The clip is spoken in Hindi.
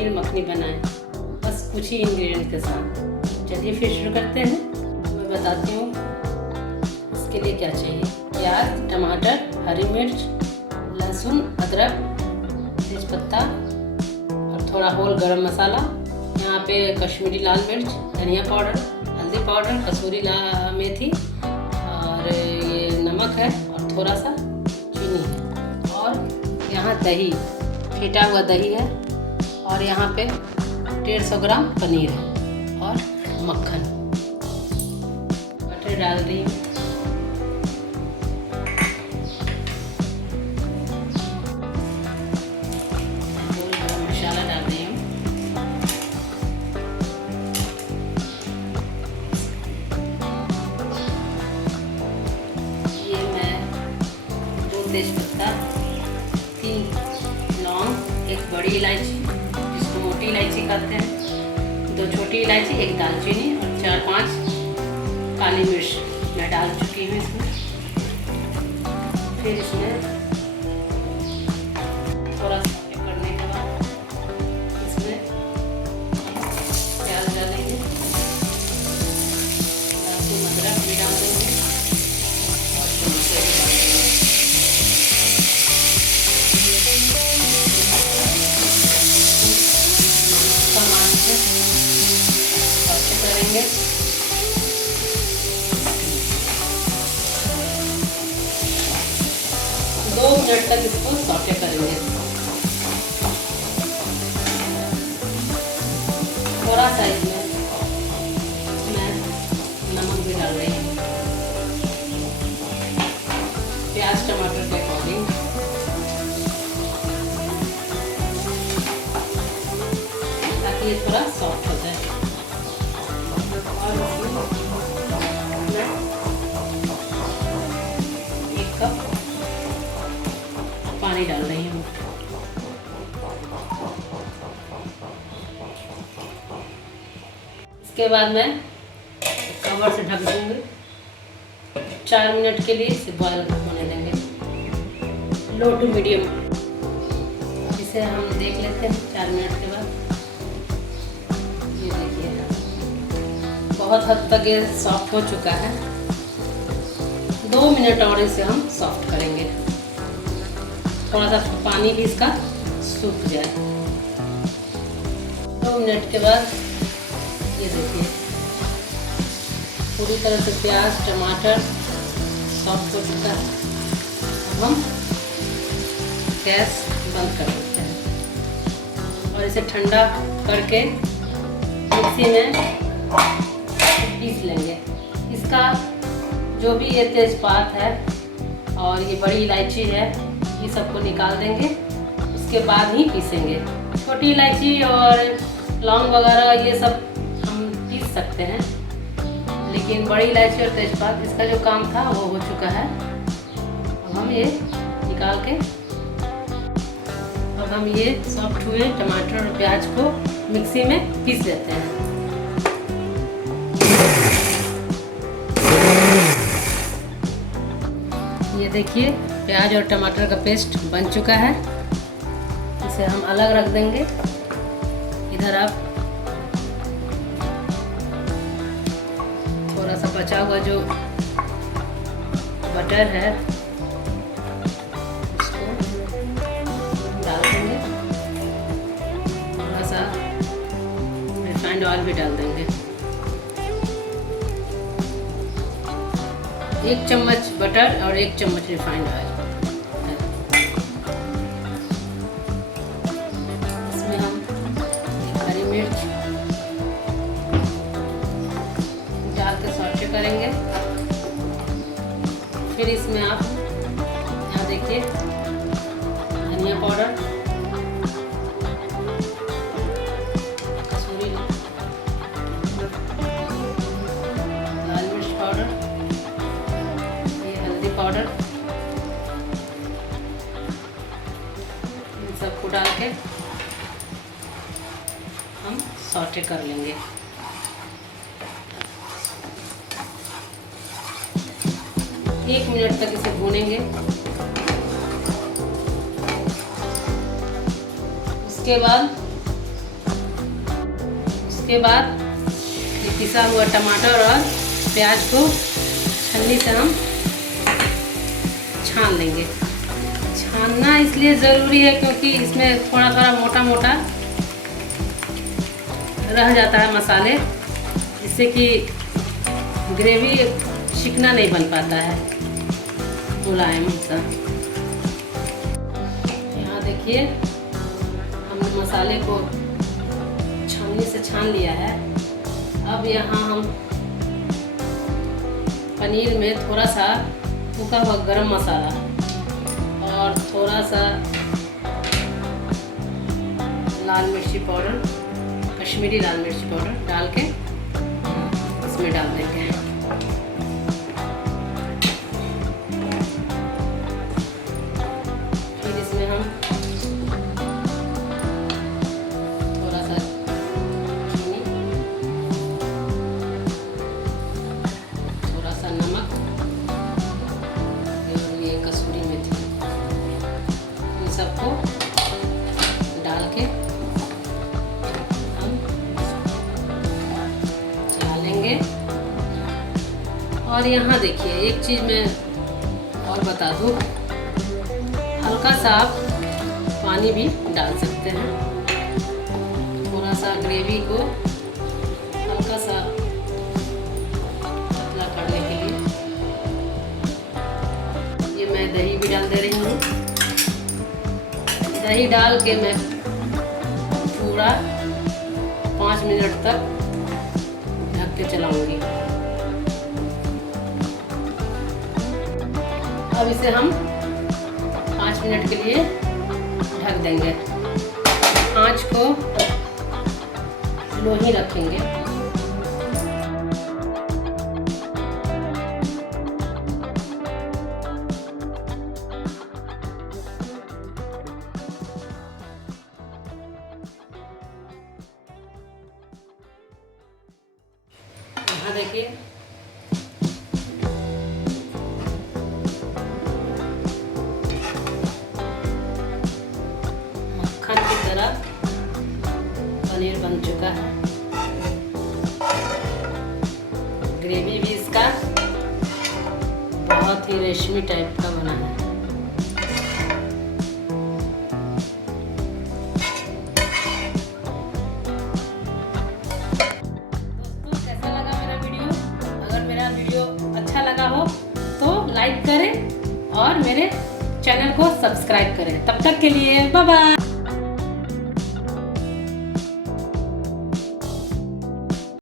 पनीर मखनी बनाएं, बस कुछ ही इंग्रेडिएंट के साथ। चलिए फिर शुरू करते हैं। मैं बताती हूँ इसके लिए क्या चाहिए। प्याज, टमाटर, हरी मिर्च, लहसुन, अदरक, तेजपत्ता और थोड़ा होल गरम मसाला। यहाँ पे कश्मीरी लाल मिर्च, धनिया पाउडर, हल्दी पाउडर, कसूरी मेथी और ये नमक है और थोड़ा सा चीनी है। और यहाँ दही, फेटा हुआ दही है और यहाँ पे 150 ग्राम पनीर है और मक्खन। बटर डाल रही हूँ। मसाला डाल रही हूँ। ये मैं 2 तेजपत्ता, 3 लौंग, 1 बड़ी इलायची जिसको मोटी इलायची कहते हैं, 2 छोटी इलायची, 1 दालचीनी और 4-5 काली मिर्च मैं डाल चुकी हूँ इसमें। फिर इसमें थोड़ा सा करने के बाद इसमें प्याज डालेंगे, लहसुन अदरक भी डाल देंगे और टमाटर भी डाल देंगे। सामान से अच्छे करेंगे। 2 मिनट तक इसको सौटे करेंगे। थोड़ा सा इसमें मैं नमक भी डाल रही हूँ, प्याज टमाटर के अकॉर्डिंग। ताकि ये थोड़ा सॉफ्ट हो जाए। और इसमें मैं 1 कप पानी डाल रही हूँ। इसके बाद मैं कवर से ढक दूंगी। 4 मिनट के लिए इसे बॉयल होने देंगे, लो टू मीडियम। इसे हम देख लेते हैं 4 मिनट के बाद। ये देखिए बहुत हद तक ये सॉफ्ट हो चुका है। 2 मिनट और इसे हम सॉफ्ट करेंगे, थोड़ा सा पानी भी इसका सूख जाए। 2 मिनट के बाद ये देखिए पूरी तरह से प्याज टमाटर सॉफ्ट हो चुका है। अब हम गैस बंद कर देते हैं और इसे ठंडा करके मिक्सी में पीस लेंगे। इसका जो भी ये तेजपात है और ये बड़ी इलायची है, ये सबको निकाल देंगे, उसके बाद ही पीसेंगे। छोटी इलायची और लौंग वगैरह ये सब हम पीस सकते हैं, लेकिन बड़ी इलायची और तेजपात इसका जो काम था वो हो चुका है। अब हम ये निकाल के अब हम ये सॉफ्ट हुए टमाटर और प्याज को मिक्सी में पीस लेते हैं। ये देखिए प्याज और टमाटर का पेस्ट बन चुका है। इसे हम अलग रख देंगे। इधर आप थोड़ा सा बचा हुआ जो बटर है उसको डाल देंगे, थोड़ा सा रिफाइंड ऑयल भी डाल देंगे। 1 चम्मच बटर और 1 चम्मच रिफाइंड ऑयल। इसमें हम हरी मिर्च डाल के सौटे करेंगे। फिर इसमें आप यहाँ देखिए धनिया पाउडर, कसूरी लाल मिर्च पाउडर, पाउडर, इन सबको डाल के हम सौटे कर लेंगे। 1 मिनट तक इसे भूनेंगे। उसके बाद उसके बाद ये पिसा हुआ टमाटर और प्याज को छन्नी से हम छान लेंगे। छानना इसलिए ज़रूरी है क्योंकि इसमें थोड़ा थोड़ा मोटा मोटा रह जाता है मसाले, जिससे कि ग्रेवी चिकना नहीं बन पाता है, मुलायम सा। यहाँ देखिए हमने मसाले को छन्नी से छान लिया है। अब यहाँ हम पनीर में थोड़ा सा सूखा हुआ गरम मसाला और थोड़ा सा लाल मिर्ची पाउडर, कश्मीरी लाल मिर्ची पाउडर डाल के इसमें डाल देंगे। फिर इसमें हम थोड़ा सा चीनी, थोड़ा सा नमक और ये कसूरी मेथी, इन सबको डाल के हम चला लेंगे। और यहाँ देखिए एक चीज़ मैं और बता दूँ, हल्का सा आप पानी भी डाल सकते हैं, थोड़ा सा ग्रेवी को हल्का सा पतला करने के लिए। ये मैं दही भी डाल दे रही हूँ। दही डाल के मैं पूरा 5 मिनट तक ढक के चलाऊंगी। अब इसे हम 5 मिनट के लिए ढक देंगे। आँच को लो ही रखेंगे। यहाँ देखिए मक्खन की तरह पनीर बन चुका है। ग्रेवी भी इसका बहुत ही रेशमी टाइप का बना है। दोस्तों कैसा लगा मेरा वीडियो? अगर मेरा वीडियो अच्छा लगा हो तो लाइक करें और मेरे चैनल को सब्सक्राइब करें। तब तक के लिए बाय बाय।